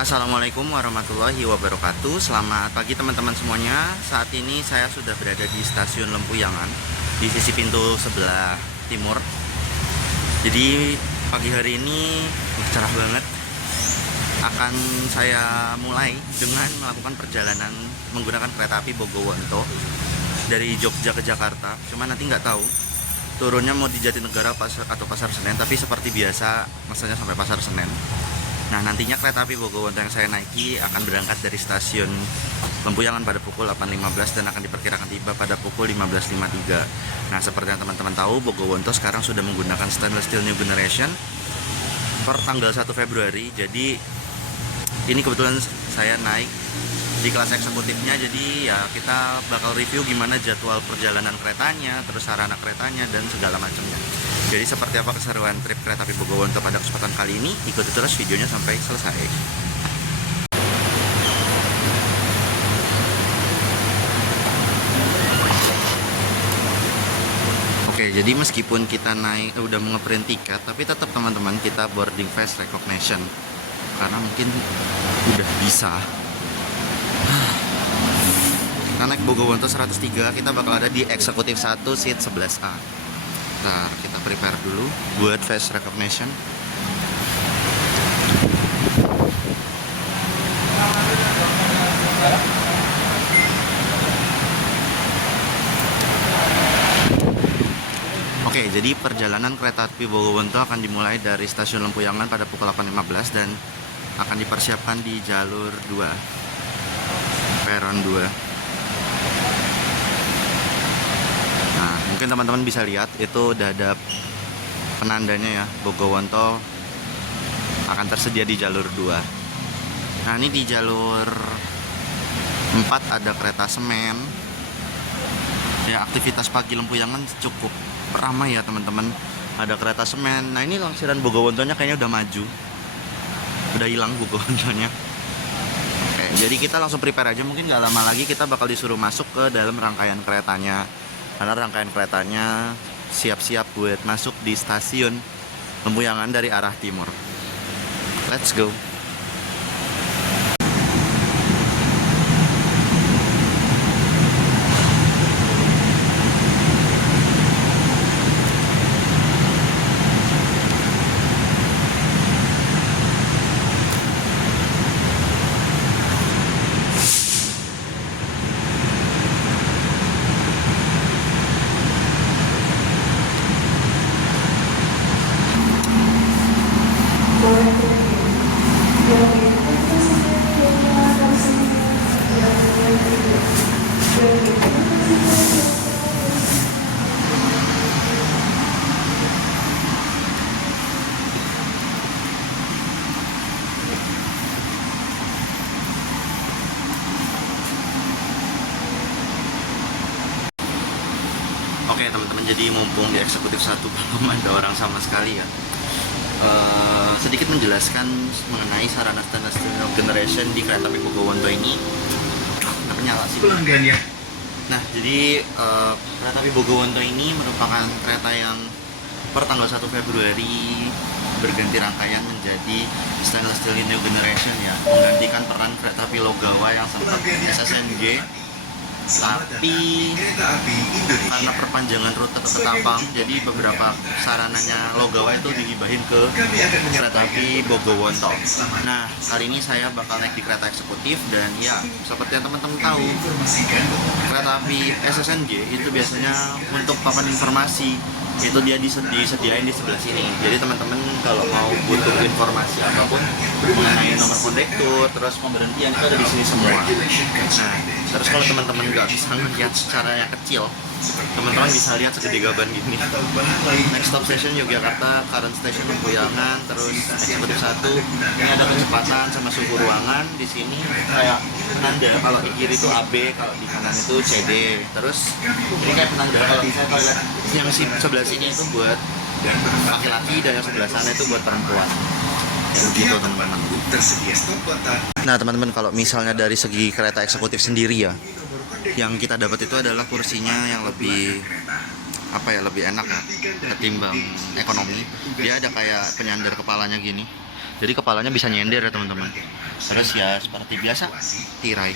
Assalamualaikum warahmatullahi wabarakatuh. Selamat pagi teman-teman semuanya. Saat ini saya sudah berada di stasiun Lempuyangan, di sisi pintu sebelah timur. Jadi pagi hari ini cerah banget. Akan saya mulai dengan melakukan perjalanan menggunakan kereta api Bogowonto dari Jogja ke Jakarta. Cuma nanti nggak tahu turunnya mau di Jatinegara atau Pasar Senen, tapi seperti biasa masanya sampai Pasar Senen. Nah, nantinya kereta api Bogowonto yang saya naiki akan berangkat dari stasiun Lempuyangan pada pukul 8.15 dan akan diperkirakan tiba pada pukul 15.53. Nah, seperti yang teman-teman tahu, Bogowonto sekarang sudah menggunakan stainless steel new generation per tanggal 1 Februari. Jadi ini kebetulan saya naik di kelas eksekutifnya, jadi ya kita bakal review gimana jadwal perjalanan keretanya, terus sarana keretanya dan segala macamnya. Jadi seperti apa keseruan trip kereta api Bogowonto pada kesempatan kali ini, ikuti terus videonya sampai selesai. Oke, jadi meskipun kita naik udah ngeprint tiket, tapi tetap teman-teman kita boarding face recognition karena mungkin udah bisa. Kita naik Bogowonto 103, kita bakal ada di eksekutif 1 seat 11A. Nah, kita prepare dulu buat face recognition. Oke, jadi perjalanan kereta api Bogowonto akan dimulai dari stasiun Lempuyangan pada pukul 8.15 dan akan dipersiapkan di jalur 2, peron 2. Nah, mungkin teman-teman bisa lihat itu udah ada penandanya ya, Bogowonto akan tersedia di jalur 2. Nah, ini di jalur 4 ada kereta semen. Ya, aktivitas pagi Lempuyangan cukup ramai ya teman-teman. Ada kereta semen. Nah, ini langsiran Bogowontonya kayaknya udah maju. Udah hilang Bogowontonya. Oke, jadi kita langsung prepare aja. Mungkin gak lama lagi kita bakal disuruh masuk ke dalam rangkaian keretanya. Karena rangkaian keretanya siap-siap buat masuk di stasiun Lempuyangan dari arah timur. Let's go. Oke teman-teman, jadi mumpung di eksekutif 1 belum ada orang sama sekali ya, sedikit menjelaskan mengenai sarana stainless steel generation di kereta api Bogowonto ini. Tapi nyala sih pelanggan ya. Nah, jadi kereta api Bogowonto ini merupakan kereta yang per tanggal 1 Februari berganti rangkaian menjadi stainless steel new generation ya, menggantikan peran kereta api Logawa yang sempat SSNG. Tapi karena perpanjangan rute ke Ketapang, jadi beberapa sarananya Logawa itu digibahin ke kereta api Bogowonto. Nah, kali ini saya bakal naik di kereta eksekutif dan ya seperti yang teman-teman tahu, kereta api SSNG itu biasanya untuk papan informasi itu dia disediain di sebelah sini. Jadi teman-teman kalau mau butuh informasi apapun mengenai nomor kondektur, terus pemberhentian itu ada di sini semua. Nah, Terus kalau teman-teman nggak bisa lihat secara yang kecil, teman-teman bisa lihat segede gaban gini. Next stop station Yogyakarta, current station Lempuyangan, terus eksekutif 1. Ini ada kecepatan sama suhu ruangan. Di sini kayak penanda, kalau di kiri itu AB, kalau di kanan itu CD. Terus ini kayak penanda, kalau bisa lihat yang sebelah sini itu buat laki-laki dan yang sebelah sana itu buat perempuan. Begitu teman-teman. Nah teman-teman, kalau misalnya dari segi kereta eksekutif sendiri ya, yang kita dapat itu adalah kursinya yang lebih lebih enak ya ketimbang ekonomi. Dia ada kayak penyandar kepalanya gini, jadi kepalanya bisa nyender ya teman-teman. Terus ya seperti biasa tirai.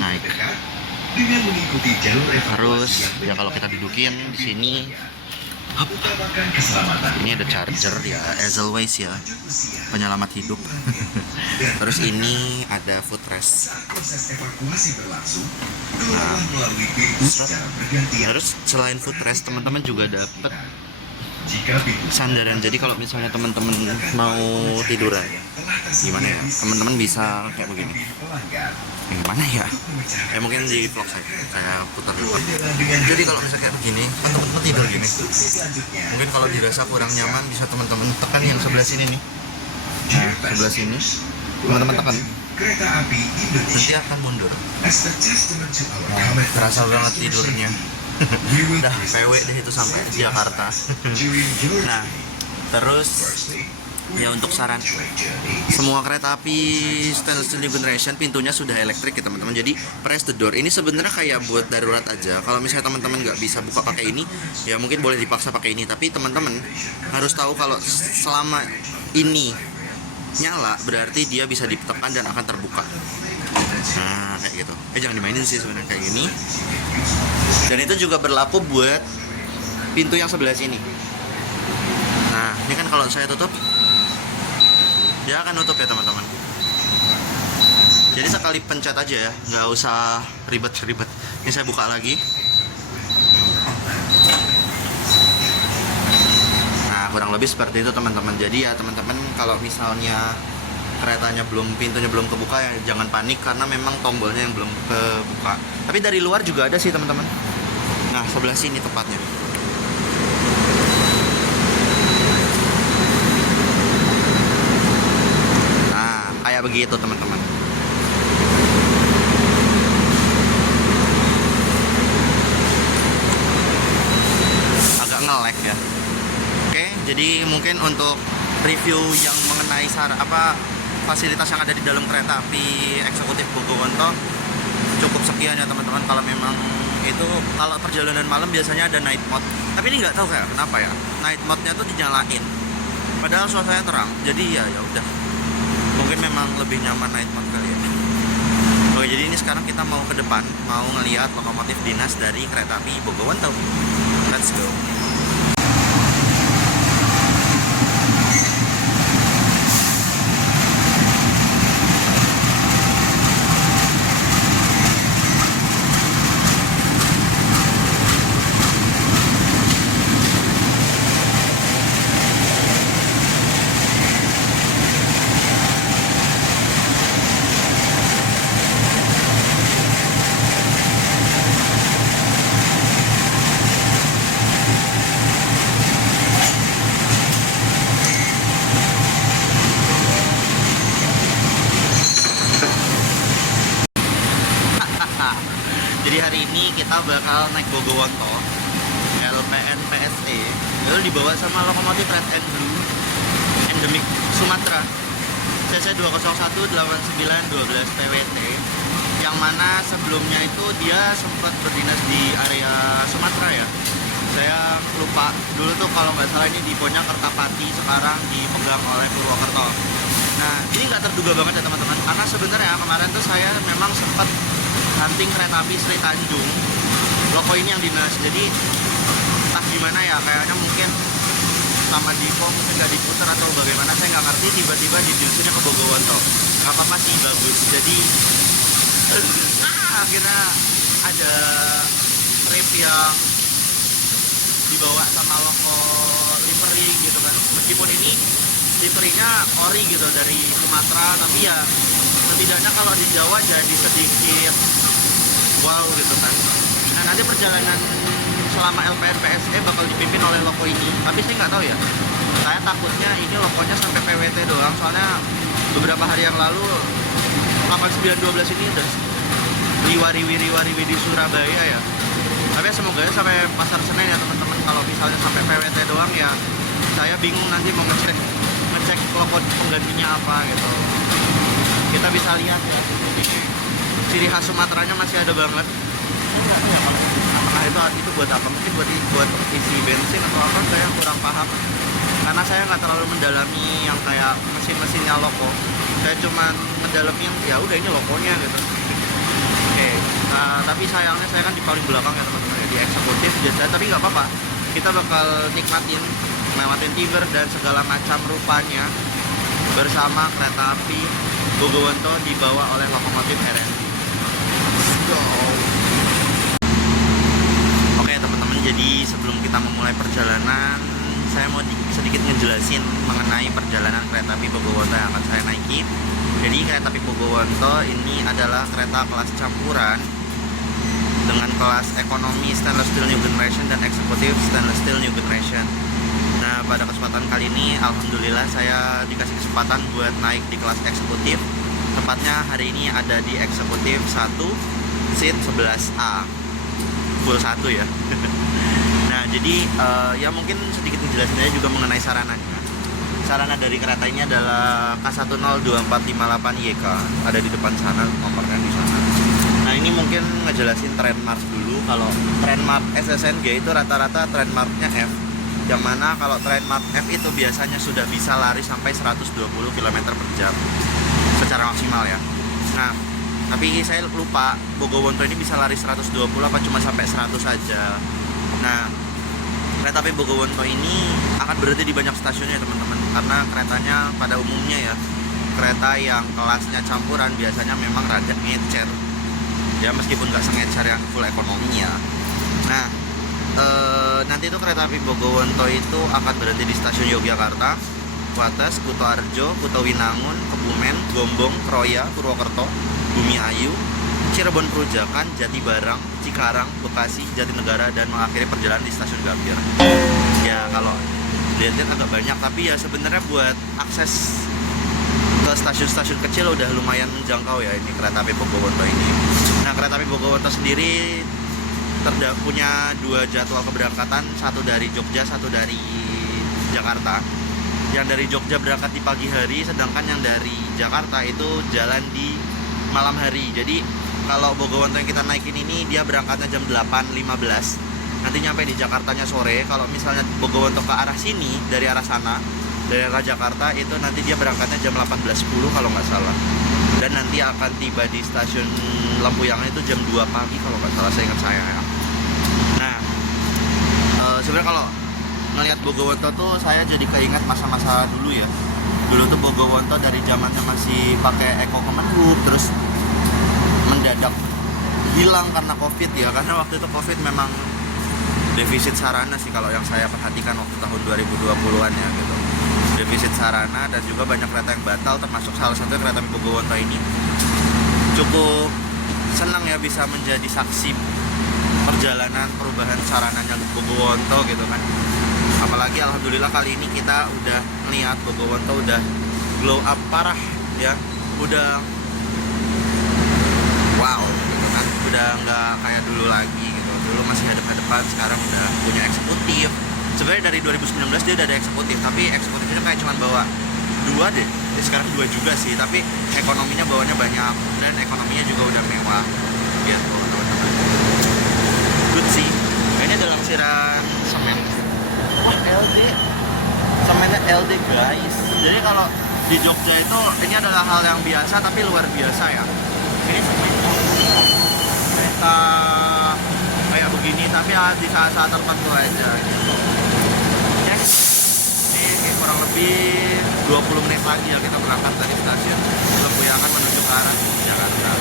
Naik. Terus ya kalau kita dudukin di sini, ini ada charger ya, as always ya, penyelamat hidup. Terus ini ada footrest. Nah, terus selain footrest, teman-teman juga dapat sandaran. Jadi kalau misalnya teman-teman mau tiduran, gimana ya? Teman-teman bisa kayak begini. Gimana ya? Mungkin di vlog saya putar dulu. Jadi kalau misalnya kayak begini, teman-teman tidur gini. Mungkin kalau dirasa kurang nyaman, bisa teman-teman tekan yang sebelah sini nih. Nah, sebelah sini, teman-teman tekan. Nanti akan mundur. Nah, terasa banget tidurnya. Udah PW di situ sampai Jakarta. Nah, terus ya untuk saran, semua kereta api stainless steel generation pintunya sudah elektrik ya teman-teman. Jadi press the door ini sebenarnya kayak buat darurat aja. Kalau misalnya teman-teman nggak bisa buka pakai ini, ya mungkin boleh dipaksa pakai ini. Tapi teman-teman harus tahu kalau selama ini nyala, berarti dia bisa ditekan dan akan terbuka. Nah kayak gitu. Jangan dimainin sih sebenarnya kayak gini. Dan itu juga berlaku buat pintu yang sebelah sini. Nah ini kan kalau saya tutup, dia akan nutup ya teman-teman. Jadi sekali pencet aja ya, nggak usah ribet-ribet. Ini saya buka lagi. Nah kurang lebih seperti itu teman-teman. Jadi ya teman-teman, kalau misalnya pintunya belum kebuka ya jangan panik, karena memang tombolnya yang belum kebuka. Tapi dari luar juga ada sih teman-teman. Nah sebelah sini tepatnya. Kayak begitu teman-teman. Agak nge-lag ya. Oke, jadi mungkin untuk review yang mengenai fasilitas yang ada di dalam kereta api eksekutif Bogowonto cukup sekian ya teman-teman. Kalau memang itu, kalau perjalanan malam biasanya ada night mode, tapi ini nggak tahu kayak kenapa ya night mode-nya tuh dinyalain padahal suasananya terang. Jadi ya udah, mungkin memang lebih nyaman night mode kali ya. Oke, jadi ini sekarang kita mau ke depan, mau ngelihat lokomotif dinas dari kereta api Bogowonto. Let's go. Jadi hari ini kita bakal naik Bogowonto LPN PSE, lalu dibawa sama lokomotif Red and Blue endemik Sumatera CC 2018912 PWT, yang mana sebelumnya itu dia sempat berdinas di area Sumatera ya. Saya lupa dulu tuh, kalau nggak salah ini deponya Kertapati, sekarang dipegang oleh Purwokerto. Nah ini nggak terduga banget ya teman-teman, karena sebenarnya kemarin tuh saya memang sempat hunting kereta api Sri Tanjung, loko ini yang dinas. Jadi entah gimana ya, kayaknya mungkin sama Dipo mungkin nggak diputar atau bagaimana, saya nggak ngerti. Tiba-tiba dijualnya ke Bogowonto, nggak apa-apa sih, bagus. Jadi akhirnya ada trip yang dibawa sama loko livery gitu kan, meskipun ini liverinya ori gitu dari Sumatera, tapi ya setidaknya kalau di Jawa jadi sedikit wow gitu kan. Nah, nanti perjalanan selama LPNPSE bakal dipimpin oleh loko ini, tapi saya nggak tahu ya, saya takutnya ini lokonya sampai PWT doang, soalnya beberapa hari yang lalu tanggal 9/12 ini udah riwa-riwi di Surabaya ya. Tapi ya semoga ya sampai pasar Senen ya teman-teman. Kalau misalnya sampai PWT doang ya saya bingung nanti mau ngecek loko penggantinya apa gitu. Kita bisa lihat ya, ciri khas Sumateranya masih ada banget. Apakah itu buat apa? Mungkin buat isi bensin atau apa, saya kurang paham. Karena saya nggak terlalu mendalami yang kayak mesin-mesinnya loko. Saya cuma mendalami yang ya udah ini lokonya gitu. Oke, tapi sayangnya saya kan di paling belakang ya teman-teman, di eksekutif biasa. Tapi nggak apa-apa, kita bakal lewatin Tiber dan segala macam rupanya bersama kereta api Bogowonto dibawa oleh lokomotif RSI. Let's go. Oke teman-teman, jadi sebelum kita memulai perjalanan, saya mau sedikit ngejelasin mengenai perjalanan kereta api Bogowonto yang akan saya naiki. Jadi kereta api Bogowonto ini adalah kereta kelas campuran dengan kelas ekonomi stainless steel new generation dan eksekutif stainless steel new generation. Nah, pada kesempatan kali ini alhamdulillah saya dikasih kesempatan buat naik di kelas eksekutif. Tepatnya hari ini ada di eksekutif 1 seat 11A full 1 ya. Nah, jadi ya mungkin sedikit ngejelasinnya juga mengenai sarananya. Sarana dari kereta ini adalah K102458YK, ada di depan sana, nomornya di sana. Nah, ini mungkin ngejelasin trendmark dulu. Kalau trendmark SSNG itu rata-rata trendmarknya F, yang mana kalau trendmark F itu biasanya sudah bisa lari sampai 120 km per jam secara maksimal ya. Nah, tapi saya lupa Bogowonto ini bisa lari 120 apa cuma sampai 100 saja. Nah, kereta api Bogowonto ini akan berhenti di banyak stasiunnya teman-teman, karena keretanya pada umumnya ya, kereta yang kelasnya campuran biasanya memang rada ngecer ya, meskipun nggak sengecer yang full ekonomi ya. Nah, nanti itu kereta api Bogowonto itu akan berhenti di stasiun Yogyakarta, Wates, Kutoarjo, Kutowinangun, Kebumen, Gombong, Kroya, Purwokerto, Bumiayu, Cirebon Perujakan, Jatibarang, Cikarang, Bekasi, Jatinegara, dan mengakhiri perjalanan di stasiun Gambir. Ya kalau lihat-lihat agak banyak, tapi ya sebenarnya buat akses ke stasiun-stasiun kecil udah lumayan menjangkau ya ini kereta api Bogowonto ini. Nah, kereta api Bogowonto sendiri punya 2 jadwal keberangkatan, satu dari Jogja, satu dari Jakarta. Yang dari Jogja berangkat di pagi hari, sedangkan yang dari Jakarta itu jalan di malam hari. Jadi kalau Bogowonto yang kita naikin ini dia berangkatnya jam 8.15, nanti nyampe di Jakartanya sore. Kalau misalnya Bogowonto ke arah sini, dari arah sana, dari arah Jakarta, itu nanti dia berangkatnya jam 18.10 kalau nggak salah, dan nanti akan tiba di stasiun Lempuyangan itu jam 2 pagi kalau nggak salah, saya ingat saya ya. Nah, sebenarnya kalau ngelihat Bogowonto tuh saya jadi keinget masa-masa dulu ya. Dulu tuh Bogowonto dari zamannya masih pakai Eko Kemenhub, terus mendadak hilang karena Covid ya, karena waktu itu Covid memang defisit sarana sih kalau yang saya perhatikan waktu tahun 2020-an ya gitu. Defisit sarana dan juga banyak kereta yang batal, termasuk salah satu kereta api Bogowonto ini. Cukup senang ya bisa menjadi saksi perjalanan perubahan sarananya Bogowonto gitu kan. Apalagi alhamdulillah kali ini kita udah ngeliat Bogowonto udah glow up parah ya, udah wow gitu kan, udah nggak kayak dulu lagi gitu. Dulu masih hadap-hadapan, sekarang udah punya eksekutif. Sebenarnya dari 2019 dia udah ada eksekutif, tapi eksekutifnya kayak cuma bawa 2 deh. Jadi sekarang 2 juga sih, tapi ekonominya bawanya banyak dan ekonominya juga udah mewah gitu teman-teman. Good sih, kayaknya dalam siran semen LD, semennya LD guys. Jadi kalau di Jogja itu ini adalah hal yang biasa tapi luar biasa ya. Ini semen kereta kayak begini, tapi di saat-saat tertentu aja gitu. Ya, ini kurang lebih 20 menit lagi ya kita berangkat dari stasiun Lempuyangan menuju ke arah Jakarta.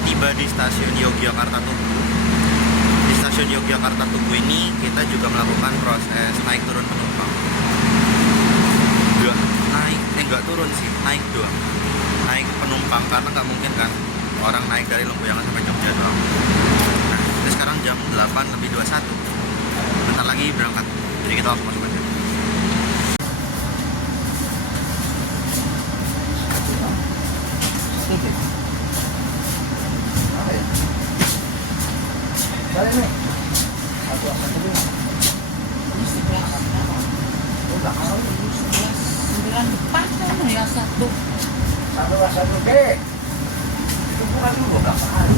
Kita tiba di stasiun Yogyakarta Tugu. Di stasiun Yogyakarta Tugu ini kita juga melakukan proses naik turun penumpang. Nggak turun sih, naik doang. Naik penumpang karena nggak mungkin kan orang naik dari Lempuyangan sampai Jogja doang. Nah, ini sekarang jam 8:21. Bentar lagi berangkat. Jadi kita langsung masuk aja. Satu deh. Itu bukan dulu kapan?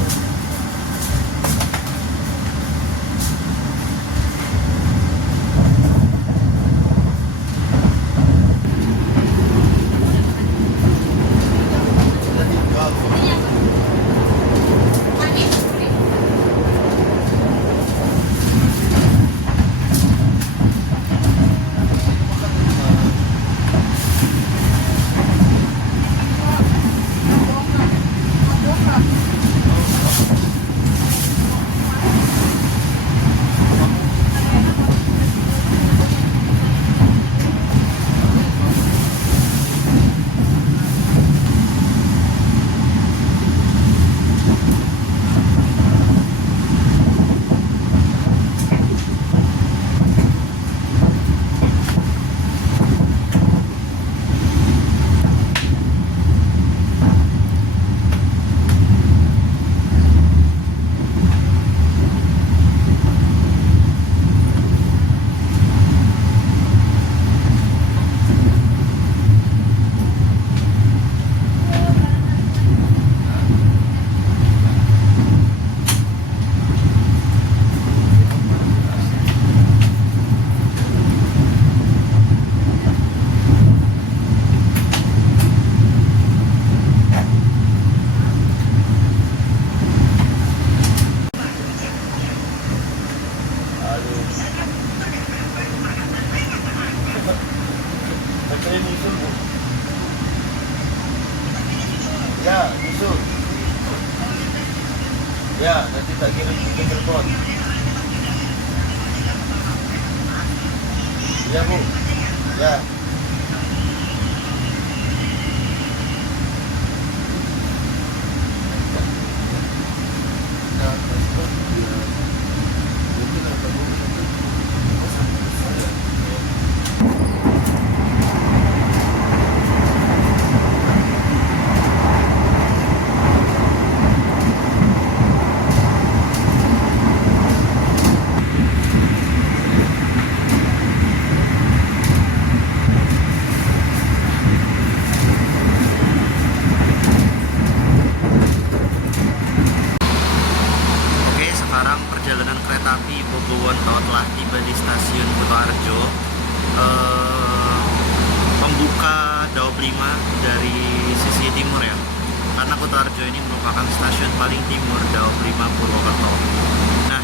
Ya, nyusul. Ya, nanti tak kirim ke telepon. Ya, Bu. Ya. Perjalanan kereta api Bogowonto telah tiba di stasiun Kutoarjo. Pembuka Daop 5 dari sisi timur ya, karena Kutoarjo ini merupakan stasiun paling timur Daop 5 Purwokerto. Nah,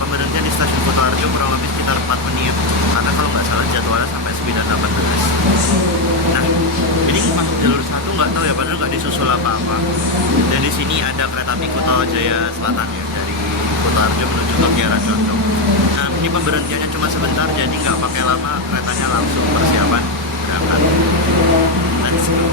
pemberhentian di stasiun Kutoarjo kurang lebih sekitar 4 menit, karena kalau nggak salah jadwalnya sampai 9.18. Nah, ini masuk jalur 1 nggak tahu ya, padahal nggak disusul apa-apa. Dan di sini ada kereta api Kuto Jaya Selatan ya, dari Kutoarjo menuju ke Kiara Condong. Nah, ini pemberhentiannya cuma sebentar, jadi nggak pakai lama, keretanya langsung persiapan berangkat. Let's go.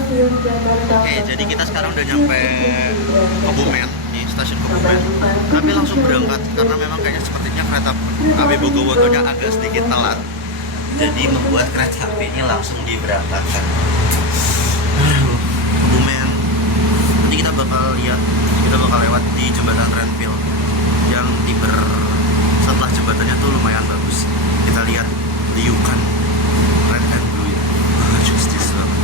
Oke, jadi kita sekarang udah nyampe Kebumen, di stasiun Kebumen. Tapi langsung berangkat karena memang kayaknya sepertinya kereta api Bogowoto-nya agak sedikit telat. Jadi membuat kereta api ini langsung diberangkatkan. Kebumen. Nanti kita bakal lihat, kita bakal lewat di jembatan Renville yang setelah jembatannya tuh lumayan bagus. Kita lihat liukan red and blue. Justice banget.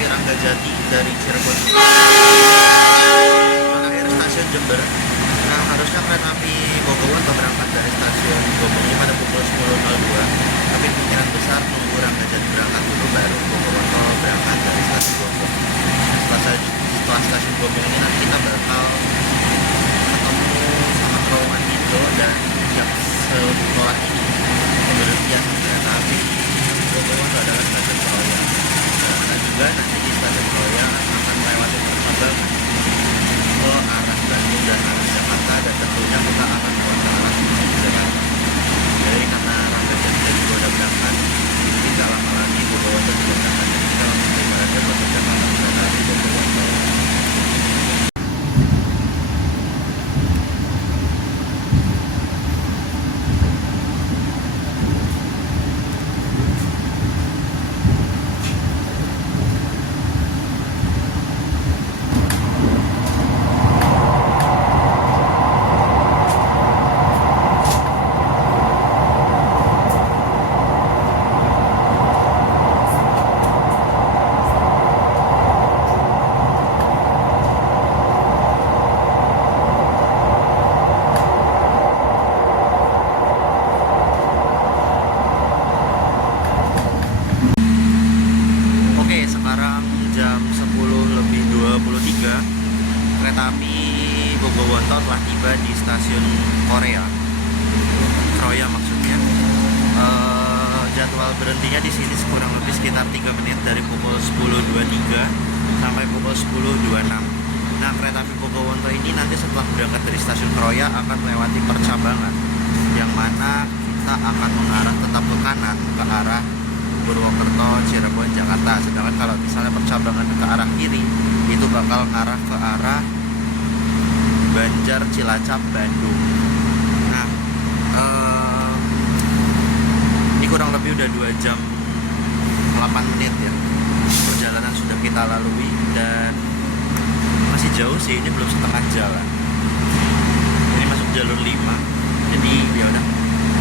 Ranggajati dari Cirebon berakhir stasiun Jember. Nah, harusnya kereta api Bogowoto berangkat dari stasiun Gobong ini pada pukul 10.02. Tapi kemungkinan besar nunggu Ranggajati berangkat dulu baru Bogowoto berangkat dari stasiun Gobong. Setelah stasiun Gobong ini nanti kita bakal ketemu sama terowongan Indo dan yang setelah ini pemberhentian kereta api Bogowoto adalah stasiun Kroya. Dan juga nanti di stasiun Kroya akan melewati percabangan ke arah Bandung dan arah Jakarta, dan tentunya kita akan lewat ke arah Jakarta. Jadi karena Ranggajati juga udah berangkat, tidak lama lagi Bogowoto juga berangkat. Jadi kita langsung ibaratnya buat perjalanan kereta api Bogowoto. Kereta api Bogowoto telah tiba di stasiun Kroya maksudnya. Jadwal berhentinya di sini kurang lebih sekitar 3 menit dari pukul 10.23 sampai pukul 10.26. Nah, kereta api Bogowoto ini nanti setelah berangkat dari stasiun Kroya akan melewati percabangan, yang mana kita akan mengarah tetap ke kanan ke arah Purwokerto, Cirebon, Jakarta. Sedangkan kalau misalnya percabangan ke arah kiri itu bakal ngarah ke arah Banjar, Cilacap, Bandung. Nah, ini kurang lebih udah 2 jam 8 menit ya perjalanan sudah kita lalui, dan masih jauh sih, ini belum setengah jalan. Ini masuk jalur 5, jadi ya udah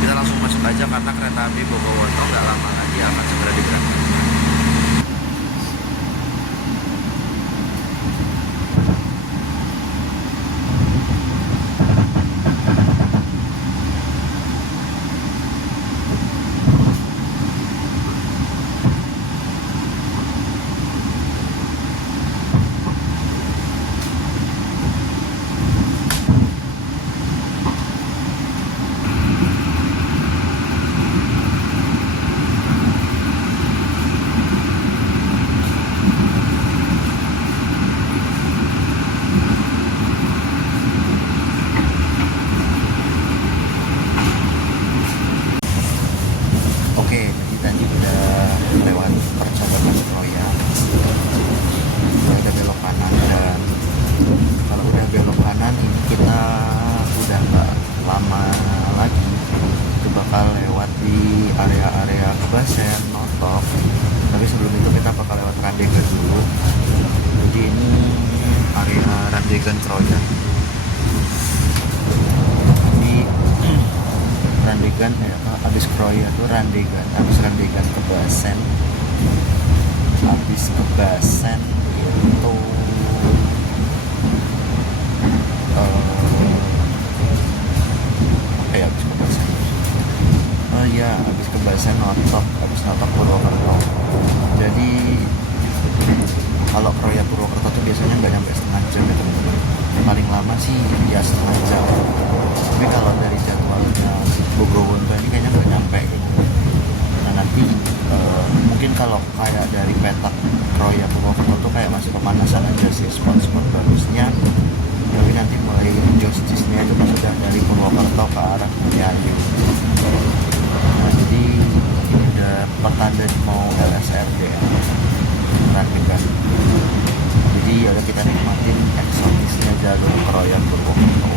kita langsung masuk aja karena kereta api Bogowoto nggak lama lagi akan segera diberangkatkan. area-area Kebasen, Notok. Tapi sebelum itu kita bakal lewat Randegan dulu. Jadi ini area Randegan Kroya. Di Randegan ya, abis Kroya tuh Randegan, abis Randegan Kebasen, abis Kebasen itu abis Kebasen. Oh iya, abis Kebasen Notok, abis Notok Purwokerto. Jadi kalau Kroya Purwokerto tuh biasanya nggak nyampe setengah jam ya teman-teman. Paling lama sih ya setengah jam. Tapi kalau dari jadwalnya Bogowonto ini kayaknya nggak nyampe gitu. Nah nanti mungkin kalau kayak dari petak Kroya Purwokerto tuh kayak masih pemanasan aja sih spot-spot bagusnya. Tapi nanti mulai jostisnya itu pas sudah dari Purwokerto ke arah Yayu. Nah jadi ini udah pertanda mau LSRD ya, Randegan. Jadi ada kita nikmatin eksotisnya jalur Kroya Purwokerto.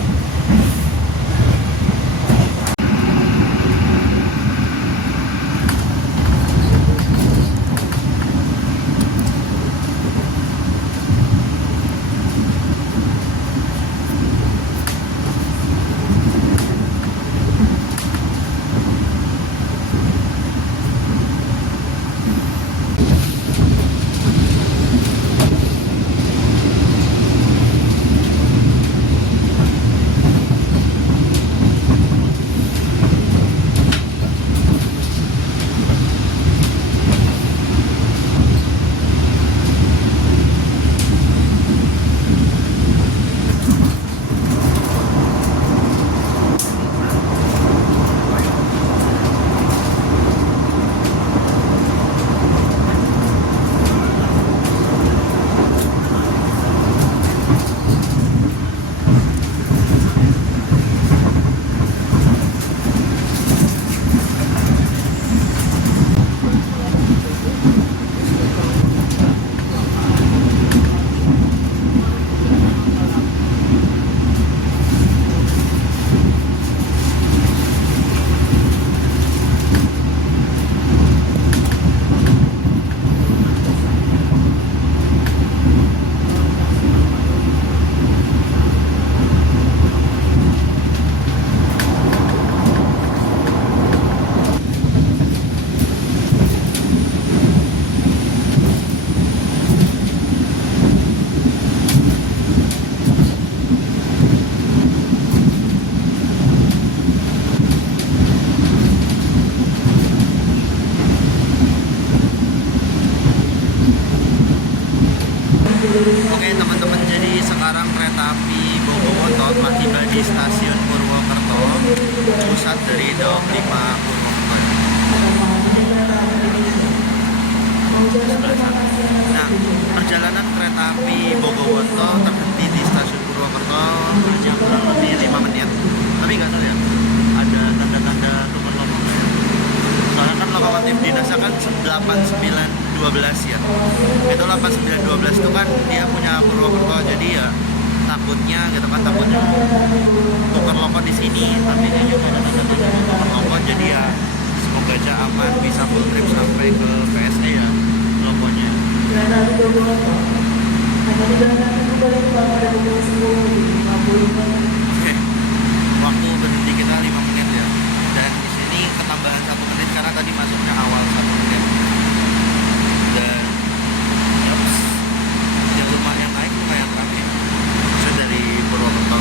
Oke teman-teman, jadi sekarang kereta api Bogowonto telah tiba di stasiun Purwokerto, pusat dari Daob 5 Purwokerto. Nah, perjalanan kereta api Bogowonto terhenti di stasiun Purwokerto berjam kurang lebih 5 menit. Tapi nggak tahu ya, ada tanda-tanda turun lokomotif. Soalnya kan lokomotif dinasnya kan 8912 ya. Itu 8912 itu kan dia punya Purwokerto, jadi ya takutnya gitu kan, takutnya tukar loko di sini, tapi kayaknya nggak ada tanda-tanda tukar loko, jadi ya semoga aja aman bisa full trip sampai ke PSD ya lokonya. Oke, waktu berhenti kita 5 menit ya, dan di sini ketambahan 1 menit karena tadi masuknya awal 1 menit. Dan ya lumayan naik, lumayan rame. Saya dari Purwokerto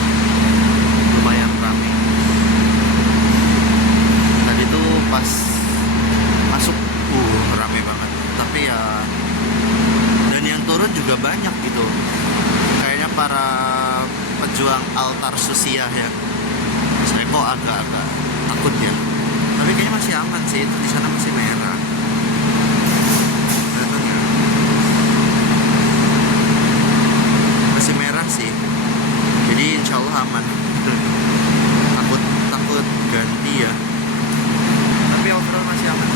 lumayan rame. Tadi tuh pas masuk rame banget. Tapi ya, dan yang turun juga banyak gitu. Kayaknya para pejuang altar Susiah ya. Saya kok agak-agak takut ya. Tapi kayaknya masih aman sih, itu di sana masih merah. Masih merah sih, jadi insya Allah aman. takut ganti ya, tapi overall masih aman.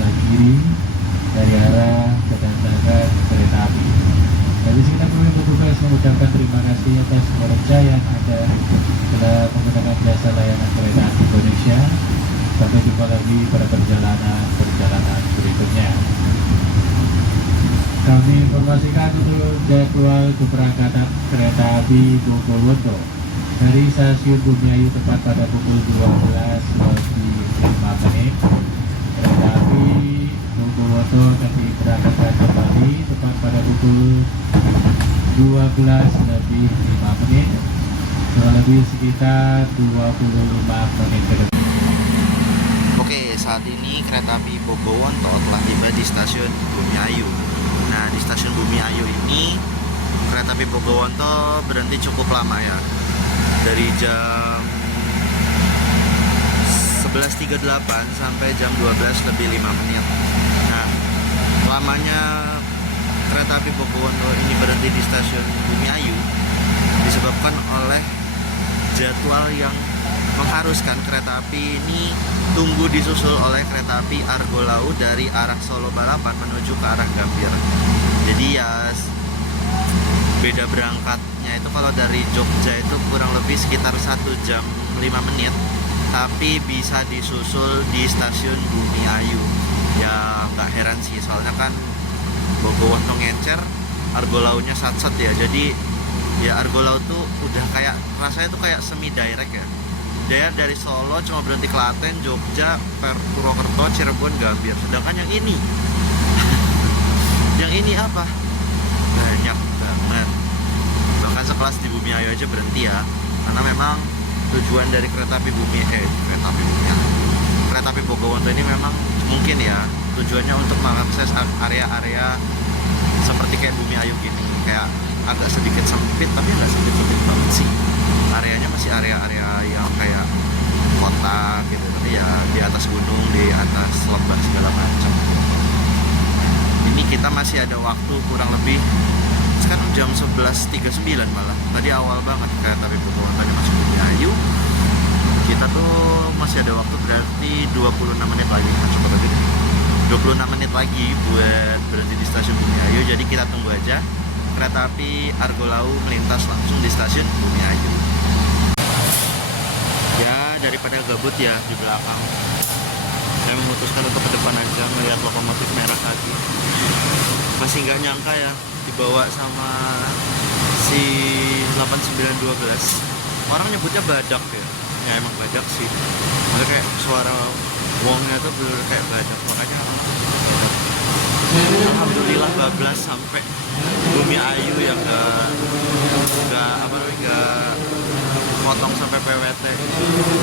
sebelah kiri dari arah kedatangan kereta api. Dari sini kami bertugas mengucapkan terima kasih atas kepercayaan Anda telah menggunakan jasa layanan kereta api Indonesia. Sampai jumpa lagi pada perjalanan berikutnya. Kami informasikan untuk jadwal keberangkatan kereta api Bogowoto dari stasiun Bumiayu tepat pada pukul 12:05. Kereta api Bogowoto akan diberangkatkan kembali tepat pada pukul 12:05, kurang lebih sekitar 25 menit ke depan. Oke, saat ini kereta api Bogowoto telah tiba di stasiun Bumiayu. Nah, di stasiun Bumiayu ini kereta api Bogowoto berhenti cukup lama ya. Dari jam 11.38 sampai jam 12:05. Nah, lamanya kereta api Bogowoto ini berhenti di stasiun Bumiayu disebabkan oleh jadwal yang mengharuskan kereta api ini tunggu disusul oleh kereta api Argo Lau dari arah Solo Balapan menuju ke arah Gambir. Jadi ya beda berangkatnya itu kalau dari Jogja itu kurang lebih sekitar 1 jam 5 menit, tapi bisa disusul di stasiun Bumiayu. Ya nggak heran sih, soalnya kan Bogowoto ngecer, Argo Lau-nya sat-sat ya. Jadi ya Argo Lau tuh udah kayak rasanya tuh kayak semi direct ya. Dia dari Solo cuma berhenti Klaten, Jogja, Purwokerto, Cirebon, Gambir. Sedangkan yang ini yang ini apa? Banyak banget. Bahkan sekelas di Bumiayu aja berhenti ya. Karena memang tujuan dari kereta api Bogowoto ini memang mungkin ya tujuannya untuk mengakses area-area seperti kayak Bumiayu gini, kayak agak sedikit sempit tapi nggak sempit-sempit banget sih. Areanya masih area-area yang kayak kota gitu, tapi ya di atas gunung, di atas lembah segala macam. Ini kita masih ada waktu kurang lebih sekarang jam 11.39 malah. Tadi awal banget kereta api Bogowoto masuk Bumiayu. Kita tuh masih ada waktu, berarti 26 menit lagi. Coba tadi 26 menit lagi buat berhenti di stasiun Bumiayu. Jadi kita tunggu aja kereta api Argo Lau melintas langsung di stasiun Bumiayu. Ya daripada gabut ya di belakang, saya memutuskan untuk ke depan aja melihat lokomotif merah tadi. Masih nggak nyangka ya dibawa sama si 8912. Orang nyebutnya badak ya. Ya emang badak sih. Maksudnya kayak suara wongnya tuh bener kayak badak, makanya alhamdulillah bablas sampai Bumiayu yang nggak potong sampai PWT.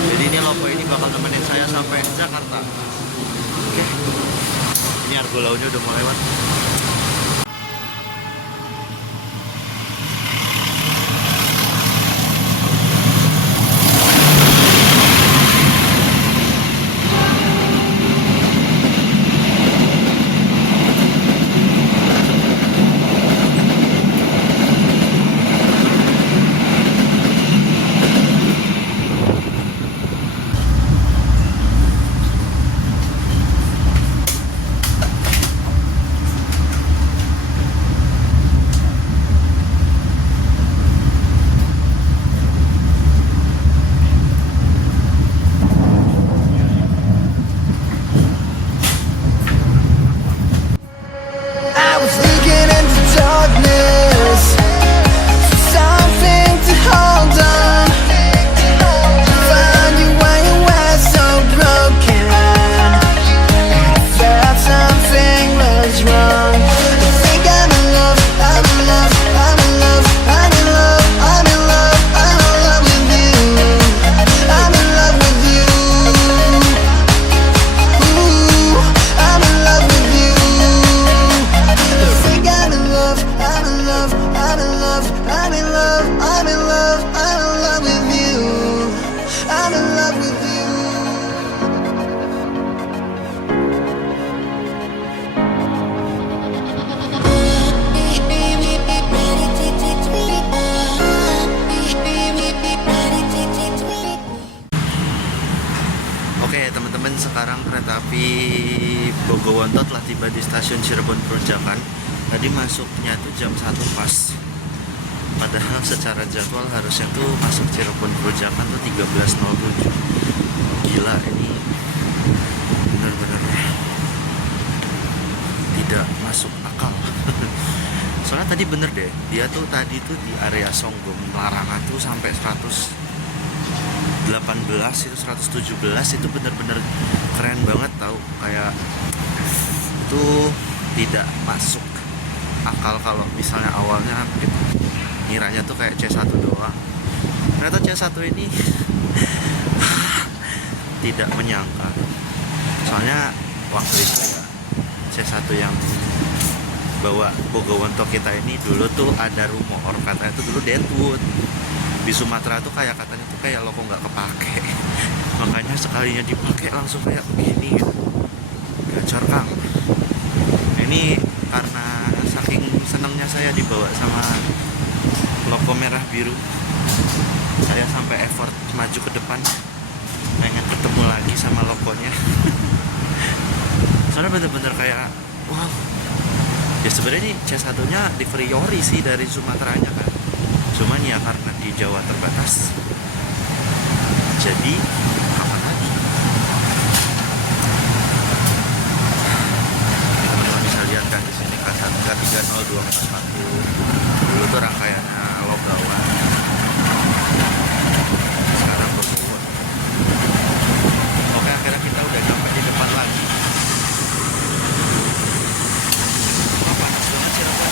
Jadi ini lopo ini bakal nemenin saya sampai Jakarta. Oke, ini Argo Lau-nya udah mau lewat. Bogowonto telah tiba di stasiun Cirebon Perujakan. Tadi masuknya tuh jam 1 pas. Padahal secara jadwal harusnya tuh masuk Cirebon Perujakan tuh 13.07. Gila, ini bener-bener tidak masuk akal. Soalnya tadi bener deh, dia tuh tadi tuh di area Songgom Larangan tuh sampai 118 itu 117 itu bener-bener keren banget tau. Kayak itu tidak masuk akal kalau misalnya awalnya gitu. Ngiranya tuh kayak C1 doang. Ternyata C1 ini tidak menyangka. Soalnya waktu itu ya C1 yang bawa Bogowonto kita ini dulu tuh ada rumor katanya tuh dulu Deadwood. Di Sumatera tuh kayak katanya tuh kayak loko nggak kepake. Makanya sekalinya dipakai langsung kayak begini gitu. Gacor Kang. Ini karena saking senangnya saya dibawa sama logo merah biru, saya sampai effort maju ke depan pengen ketemu lagi sama logonya. Soalnya bener-bener kayak wow. Ya sebenarnya ini C1 nya di priori sih dari Sumateranya kan, cuman ya karena di Jawa terbatas, jadi kapan lagi teman-teman bisa lihat kan di sini K302 dulu tuh rangkaiannya Logawan, sekarang Bogowonto. Oke, akhirnya kita udah sampai di depan lagi. Panas banget Cirebon.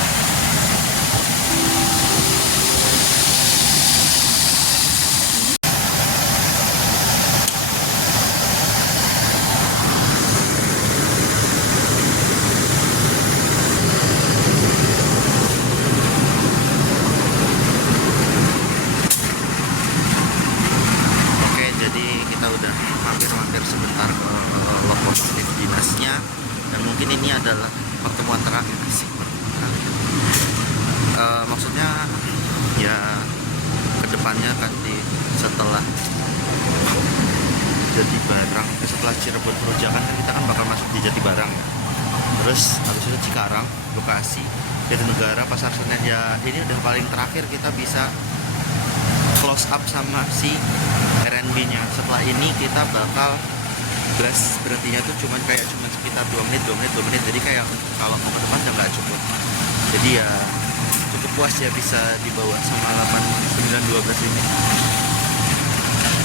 Mampir sebentar ke lokomotif dinasnya, dan mungkin ini adalah pertemuan terakhir sih. Maksudnya ya kedepannya kan setelah Jatibarang, setelah Cirebon Perujakan kan kita kan bakal masuk di Jatibarang ya. Terus habis itu Cikarang, Bekasi, Jatinegara, Pasar Senen, ya ini udah paling terakhir kita bisa close up sama si RNB-nya. Setelah ini kita bakal gas berhentinya tuh cuman sekitar 2 menit. Jadi kayak kalau mau ke depan udah nggak cukup. Jadi ya cukup puas ya bisa dibawa sama 8912 ini.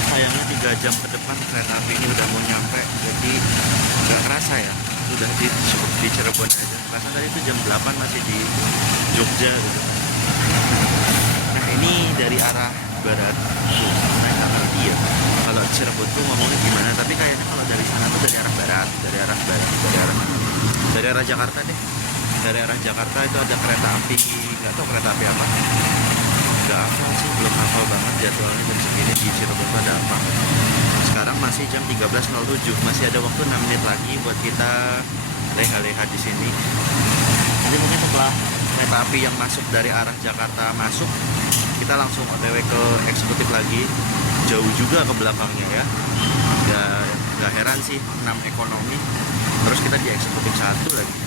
Sayangnya 3 jam ke depan kereta api ini udah mau nyampe, jadi nggak kerasa ya sudah cukup di Cirebon aja. Kerasa tadi itu jam 8 masih di Jogja gitu. Nah ini dari arah barat tuh, saya nggak ngerti ya kalau Cirebon tuh ngomongnya gimana, tapi kayaknya kalau dari sana tuh dari arah barat, dari arah Jakarta deh. Dari arah Jakarta itu ada kereta api, nggak tahu kereta api apa, nggak hafal sih, belum hafal banget jadwalnya jam segini di Cirebon tuh ada apa. Sekarang masih jam 13.07, masih ada waktu 6 menit lagi buat kita leha-leha di sini. Jadi mungkin setelah kereta api yang masuk dari arah Jakarta masuk, kita langsung OTW ke eksekutif lagi. Jauh juga ke belakangnya ya. Gak heran sih 6 ekonomi, terus kita di eksekutif 1 lagi.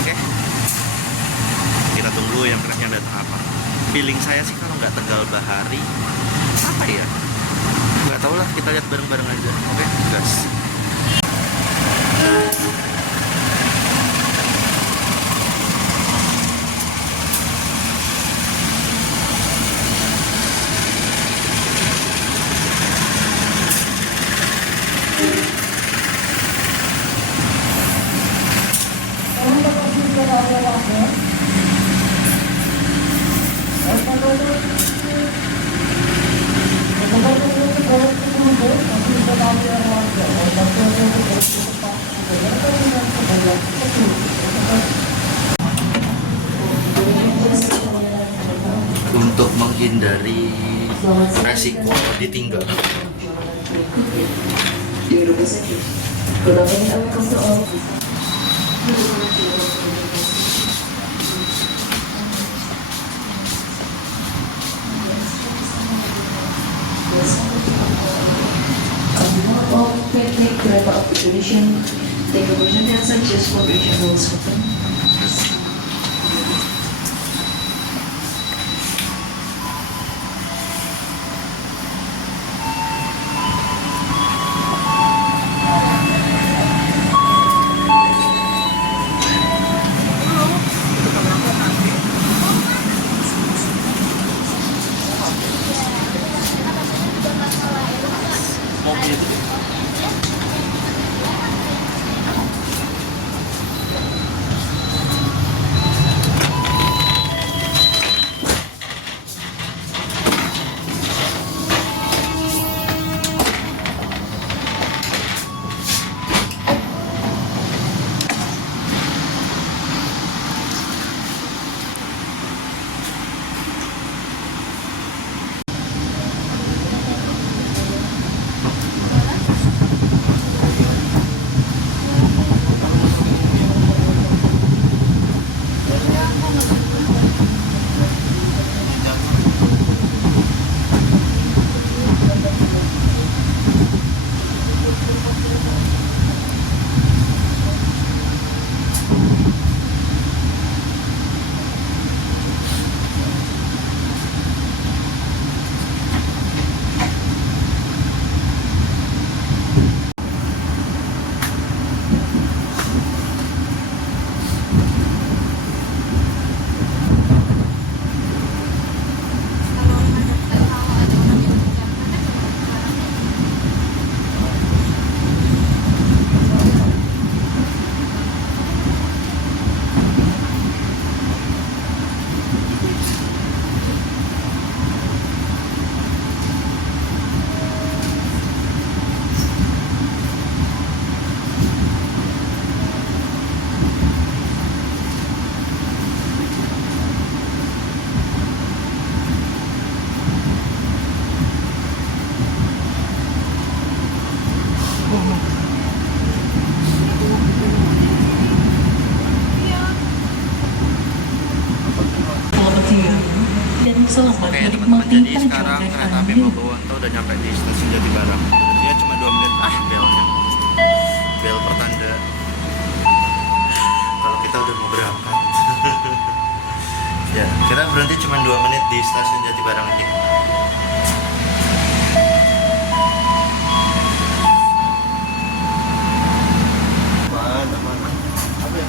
Oke, kita tunggu yang datang apa. Feeling saya sih kalau nggak Tegal Bahari apa ya, nggak tahu lah, kita lihat bareng-bareng aja. Oke, gas. Untuk menghindari resiko ditinggal, PT Kereta Api Indonesia, Messages for regional open. Mobil itu. Dan selamat Oke teman-teman, menikmati jadi sekarang kereta perjalanan api Anda. Purwokerto udah nyampe di stasiun Jatibarang. Dia cuma 2 menit. Belnya. Bel pertanda kalau kita udah mau berangkat. Ya, kita berhenti cuma 2 menit di stasiun Jatibarang ini. Mana? Apa ya?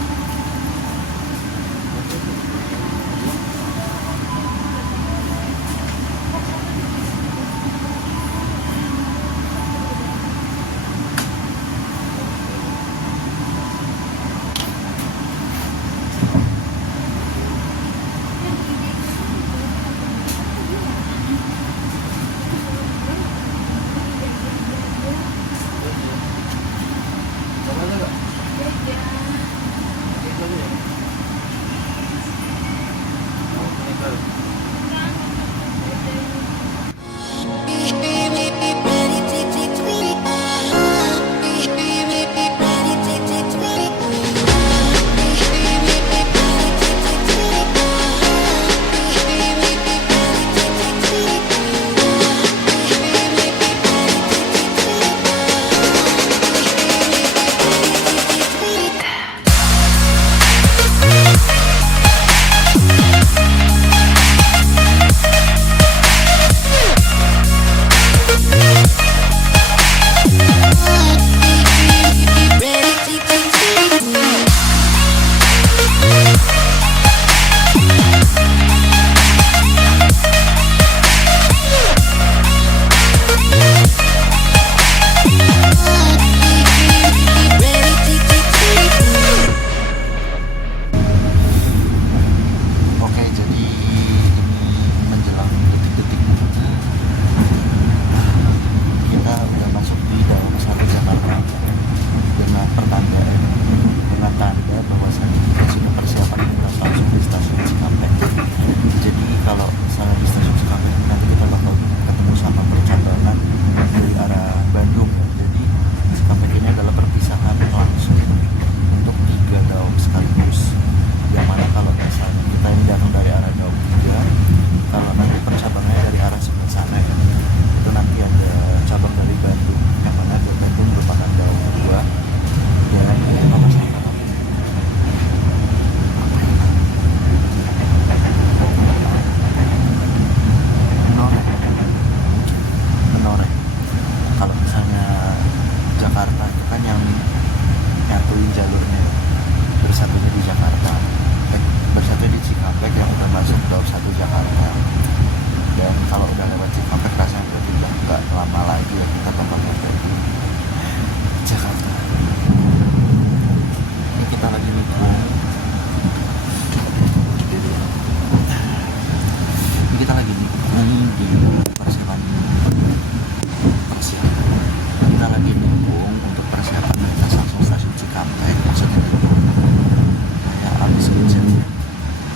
habis hujan.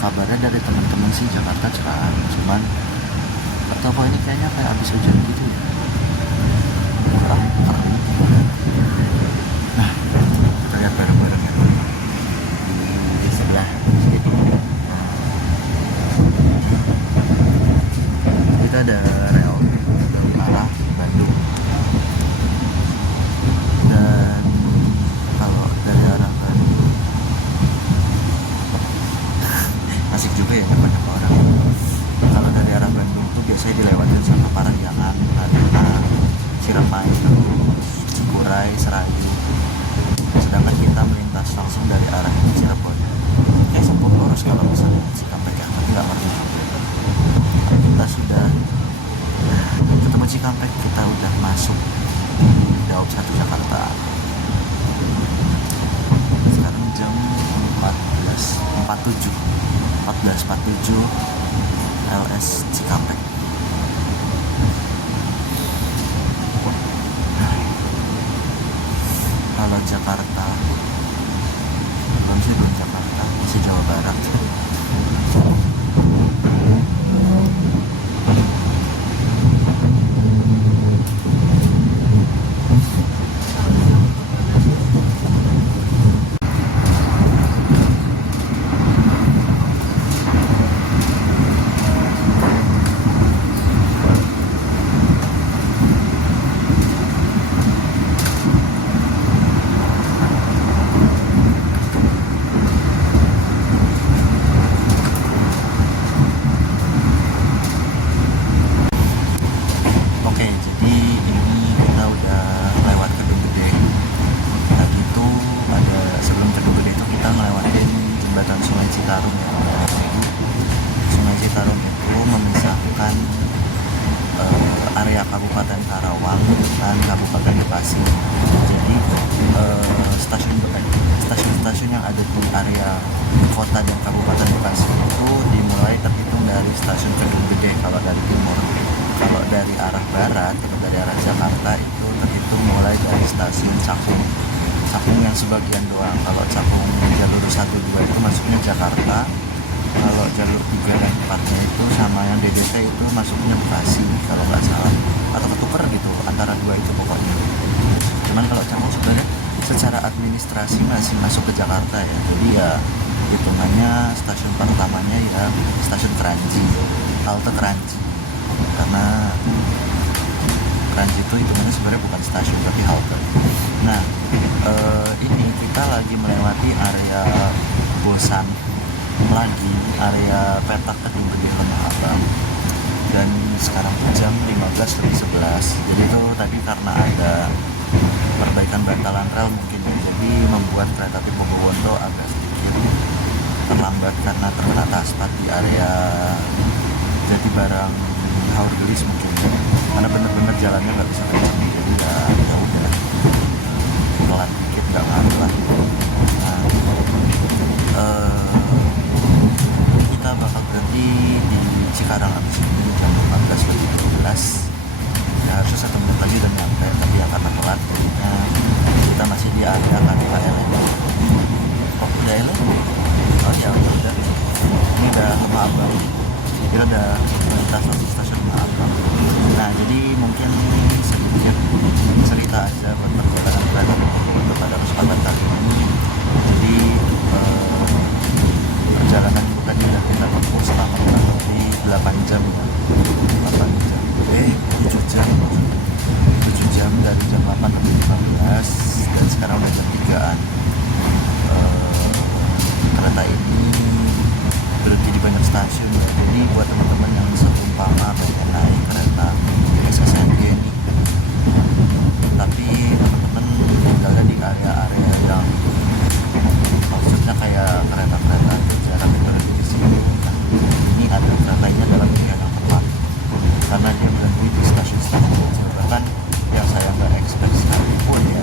Kabarnya dari teman-teman sih Jakarta cerah, cuman atau apa ini kayaknya kayak habis hujan gitu ya, kurang kering. Nah, kita lihat bareng-bareng ya di sebelah sini. Kita ada rel dari arah Bandung, dan kalau dari arah Bandung asik juga ya banyak orang. Kalau dari arah Bandung tuh biasanya dilewatin sama Parahyangan, Arena, Ciremai, Cikuray, Serayu. Sedangkan kita melintas langsung dari arah Cirebon. Kayak sempur lurus kalau misalnya Cikampek ya, tapi nggak ngerti juga. Kita sudah ketemu Cikampek, kita udah masuk Daob 1 Jakarta. Sekarang jam 14.47 LS Cikampek. Kalau Jakarta belum Jakarta, masih Jawa Barat. Oke, jadi ini kita udah lewat Kedung Gede. Tadi itu ada sebelum Kedung Gede itu kita ngelewatin jembatan Sungai Citarum ya. Sungai Citarum itu memisahkan area Kabupaten Karawang dan Kabupaten Bekasi. Jadi stasiun-stasiun yang ada di area kota dan Kabupaten Bekasi itu dimulai terhitung dari stasiun Kedung Gede kalau dari timur. Kalau dari arah barat atau dari arah Jakarta itu terhitung mulai dari stasiun Cakung yang sebagian doang. Kalau Cakung jalur 1-2 itu masuknya Jakarta. Kalau jalur 3 dan 4-nya itu sama yang DDT itu masuknya Bekasi kalau nggak salah, atau ketuker gitu antara dua itu pokoknya. Cuman kalau Cakung sebenarnya secara administrasi masih masuk ke Jakarta ya, jadi ya hitungannya stasiun pertamanya ya stasiun Kranji, halte Kranji, karena Kranji itu hitungannya sebenarnya bukan stasiun tapi halte. Nah, ini kita lagi melewati area Bosan lagi, area petak Kedung Gede Lembah Abang, dan sekarang jam 15.11. Jadi itu tadi karena ada perbaikan bantalan rel mungkin ya, jadi membuat kereta api Bogowondo agak sedikit terlambat karena terkena aspat di area Jatibarang Haur Gelis mungkin ya. Karena bener-bener jalannya nggak bisa kencang, jadi ya udah pelan dikit, nggak ngaruh lah. Nah, kita bakal berhenti di Cikarang abis ini jam 14.12. Ya harusnya 1 menit lagi udah nyampe, tapi ya karena telat jadinya kita masih di area KTKLN. Oh udah LN? Oh ya udah, ini udah Lembah Abang, kita udah melintas stasiun Lembah Abang. Nah jadi mungkin sedikit cerita aja buat perjalanan kereta untuk pada kesempatan kali ini. Jadi perjalanan tadi udah kita tempuh selama kurang lebih 8 jam ya. 7 jam dari jam 8.15 dan sekarang udah jam 3-an. Kereta ini berhenti di banyak stasiun ya. Jadi buat teman-teman yang seumpama pengen naik kereta SSNG ini, tapi teman-teman tinggalnya di area-area yang maksudnya kayak kereta-kereta itu jarang berhenti di sini. Nah, ini ada keretanya dalam pilihan yang tepat karena dia berhenti di stasiun-stasiun kecil. Bahkan yang saya nggak expect sekalipun ya,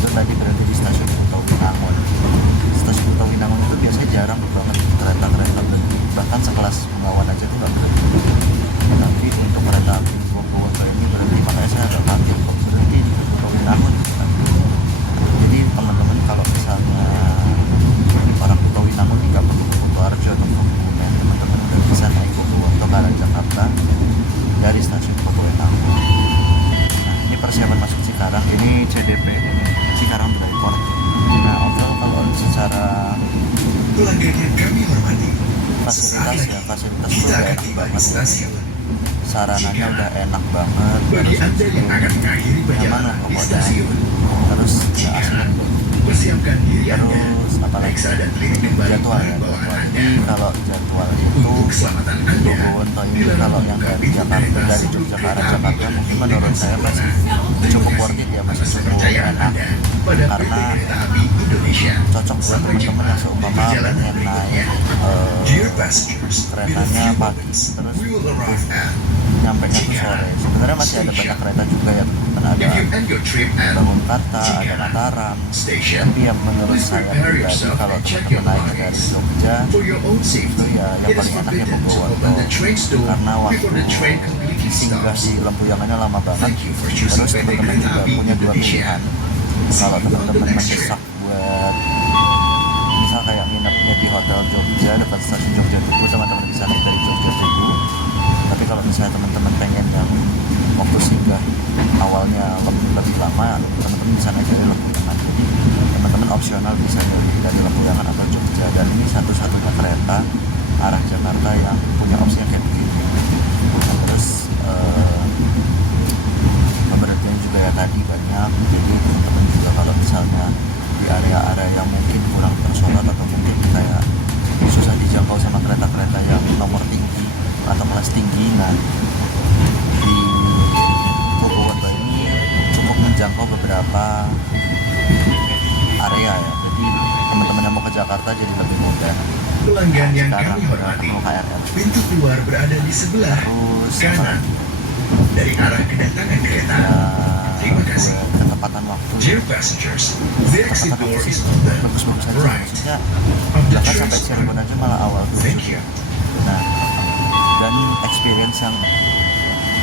itu tadi berhenti di stasiun Tawinangun. Stasiun Tawinangun itu biasanya jarang banget kereta-kereta berhenti, bahkan sekelas Bengawan aja tuh nggak berhenti. Tapi untuk kereta api Bogowondo ini berhenti, makanya saya agak kaget kok berhenti di Tawinangun. Jadi teman-teman kalau misalnya orang Tawinangun nggak perlu Pelanggan yang kami hormati, fasilitas ya, fasilitas kita udah akan enak tiba di banget, stasiun. sarananya udah enak banget, Bagi terus Anda yang akan mengakhiri nyaman perjalanan lah di pokoknya, stasiun, terus nggak jika asli. persiapkan diri Anda, Terus apalagi periksa dan teliti kembali jadwal ya, barang bawaan jadwal Anda. ini kalau jadwal itu Untuk keselamatan Anda, Gowonto ini dilarang kalau yang membuka dari pintu Jakarta, kereta dari sebelum Jogja ke kereta arah api Jakarta mungkin berdiri menurut dengan saya masih sempurna. cukup Terima worth kasih it ya, masih atas cukup kepercayaan enak, Anda pada PT karena Kereta Api Indonesia. cocok buat Sampai teman-teman jumpa yang di seumpama perjalanan pengen naik berikutnya. Dear passengers, in a keretanya few pagi moments, terus we will arrive at nyampe nya tuh sore. Sebenarnya masih ada banyak kereta juga ya teman-teman, ada If you end your trip at Bangunkarta, ada Mataram, station, tapi yang menurut please saya prepare pribadi yourself kalau and check your teman-teman naiknya dari belongings. Jogja For your own itu safety, ya yang it is paling enak ya forbidden to Bogowonto, open the train door karena waktu before the train completely singgah stops. di Lempuyangannya lama banget. Thank you for choosing Terus PT teman-teman Kereta juga Api punya dua Indonesia. pilihan. See Kalau you on the teman-teman next trip. mendesak buat misal kayak nginepnya di hotel Jogja dekat stasiun Jogja Tugu, teman-teman bisa naik dari Jogja Tugu. Tapi kalau misalnya teman-teman pengen yang waktu singgah awalnya lebih lama, teman-teman bisa naik dari Lempuyangan. Jadi teman-teman opsional bisa milih dari Lempuyangan atau Jogja, dan ini satu-satunya kereta arah Jakarta yang punya opsinya kayak begini. Terus pemberhentian juga ya tadi banyak, jadi teman-teman juga kalau misalnya di area-area yang mungkin kurang tersorot atau mungkin kayak susah dijangkau sama kereta-kereta yang nomor tinggi atau kelas tinggi, nah di Bogowonto ini cukup menjangkau beberapa area ya, jadi teman-teman yang mau ke Jakarta jadi lebih mudah. Pelanggan yang Sekarang kami hormati, mau KRL, pintu keluar berada di sebelah terus kanan dari arah kedatangan kereta. Terima kasih. ketepatan waktu, Dear passengers, the exit ketepatan door waktu is sih on the bagus-bagus aja, right maksudnya of the bahkan train sampai Cirebon start. aja malah awal tuh. Thank you. Nah, dan experience yang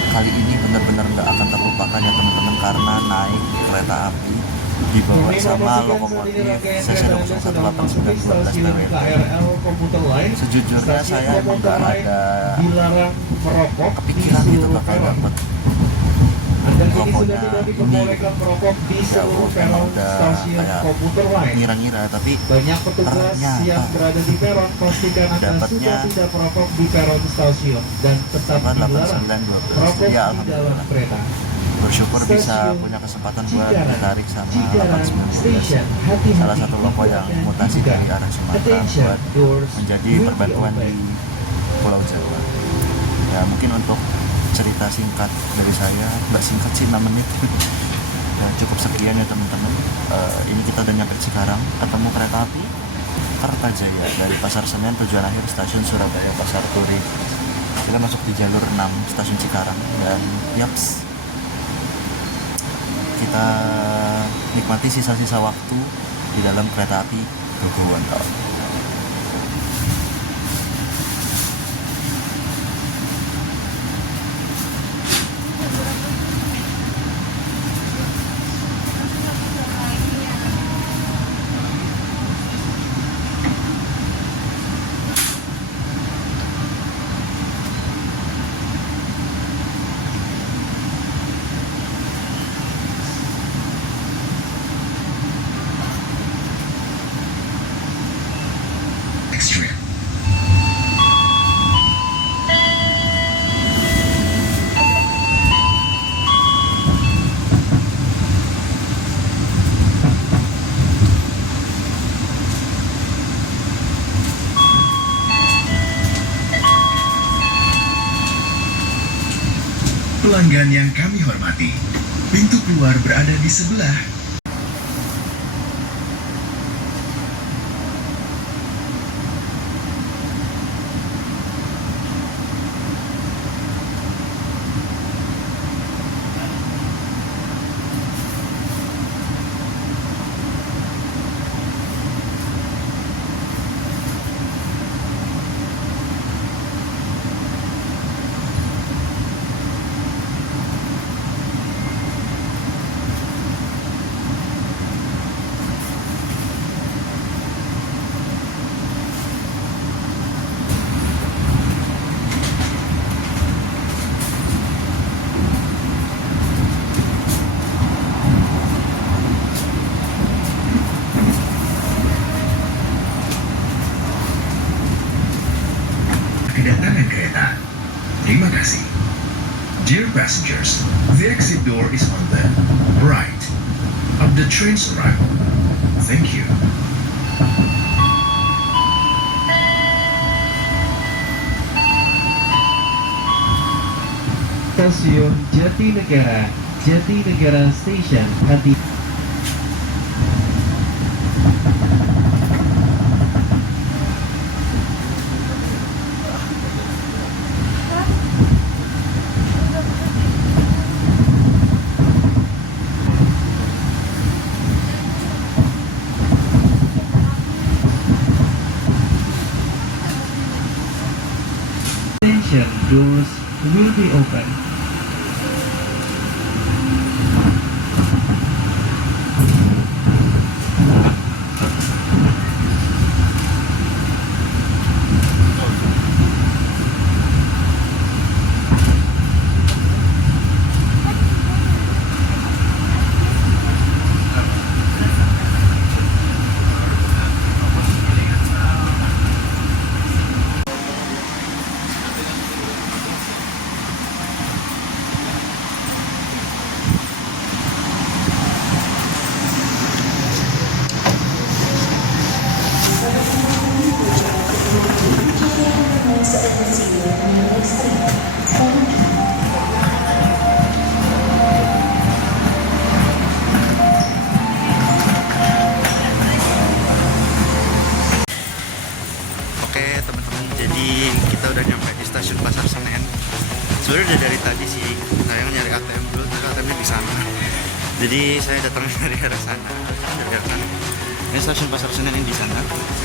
kali ini benar-benar nggak akan terlupakan ya teman-teman, karena naik kereta api dibawa sama lokomotif CC018-912 PWP. Sejujurnya saya emang nggak ada dilarang merokok kepikiran di gitu seluruh bakal peron. dapet Anda kini sudah logonya tidak ini. diperbolehkan merokok di Ya seluruh emang peron udah stasiun kayak komuter lain. ngira-ngira, tapi Banyak petugas ternyata yang berada di peron pastikan Anda dapatnya sudah tidak merokok di peron stasiun dan tetap apa dilarang 8912 merokok ya, di dalam alhamdulillah kereta. bersyukur bisa Stasiun punya kesempatan buat Cikarang. ditarik sama Cikarang 8912, Station, hati-hati. salah satu loko yang mutasi Juga. dari arah Sumatera Attention, buat doors menjadi will be perbantuan open. di Pulau Jawa. Ya mungkin untuk cerita singkat dari saya, nggak singkat sih, 6 menit. Ya cukup sekian ya teman-teman. Ini kita udah nyampe Cikarang, ketemu kereta api Kertajaya dari Pasar Senen, tujuan akhir stasiun Surabaya Pasar Turi. Kita masuk di jalur 6 stasiun Cikarang, dan yaps, kita nikmati sisa-sisa waktu di dalam kereta api Bogowonto. Next trip. Pelanggan yang kami hormati, pintu keluar berada di sebelah kedatangan kereta. Terima kasih. Dear passengers, the exit door is on the right of the train's arrival. Thank you. Stasiun Jatinegara, Jatinegara Station, hati. Station doors will be open. Oke teman-teman, jadi kita udah nyampe di stasiun Pasar Senen. Sebenarnya udah dari tadi sih, saya nyari ATM dulu, ternyata ATM-nya di sana. Jadi saya datang dari arah sana, Ini stasiun Pasar Senen yang di sana.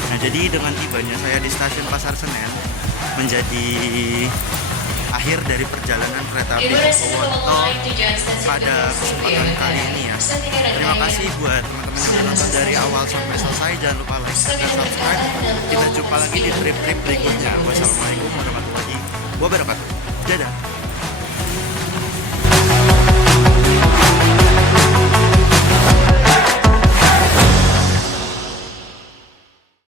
Nah, jadi dengan tibanya saya di stasiun Pasar Senen menjadi akhir dari perjalanan kereta api Purwokerto pada kesempatan kali ini ya. Terima kasih buat teman-teman yang udah nonton dari awal sampai selesai. Jangan lupa like dan subscribe. Kita jumpa lagi di trip-trip berikutnya. Wassalamualaikum warahmatullahi wabarakatuh. Dadah.